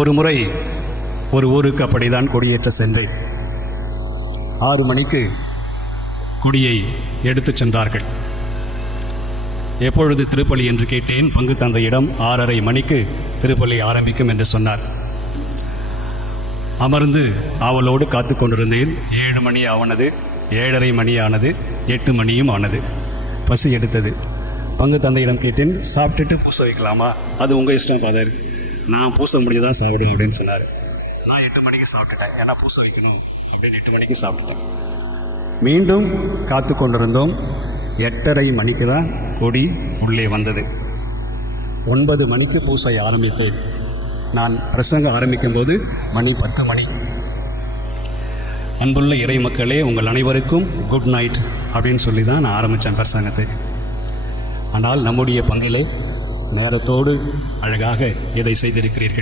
ஒரு முறை ஒரு ஊருக்கு அப்படிதான் கொடியேற்ற சென்றேன். 6 மணிக்கு கொடியை எடுத்துச் சென்றார்கள். எப்பொழுது திருப்பலி என்று கேட்டேன். பங்கு தந்தையிடம் 6:30 மணிக்கு திருப்பலி ஆரம்பிக்கும் என்று சொன்னார். அமர்ந்து ஆவலோடு காத்து கொண்டிருந்தேன். 7 மணி ஆனது, 7:30 மணி ஆனது, 8 மணியும் ஆனது. பசி எடுத்தது. பங்கு தந்தையிடம் கேட்டேன், சாப்பிட்டுட்டு பூச வைக்கலாமா? அது உங்கள் இஷ்டம் ஃபாதர், நான் பூச முடிஞ்சுதான் சாப்பிடுவேன் அப்படின்னு சொன்னார். நான் 8 மணிக்கு சாப்பிட்டுட்டேன், ஏன்னா பூச வைக்கணும் அப்படின்னு 8 மணிக்கு சாப்பிட்டுட்டேன். மீண்டும் காத்து கொண்டிருந்தோம். 8:30 மணிக்கு தான் கொடி உள்ளே வந்தது. 9 மணிக்கு பூசை ஆரம்பித்தேன். நான் பிரசங்கம் ஆரம்பிக்கும் போது மணி 10 மணி. அன்புள்ள இறை மக்களே, உங்கள் அனைவருக்கும் குட் நைட் அப்படின்னு சொல்லி தான் நான் ஆரம்பித்தேன் பிரசங்கத்தை. ஆனால் நம்முடைய பங்கிலே நேரத்தோடு அழகாக இதை செய்திருக்கிறீர்கள்.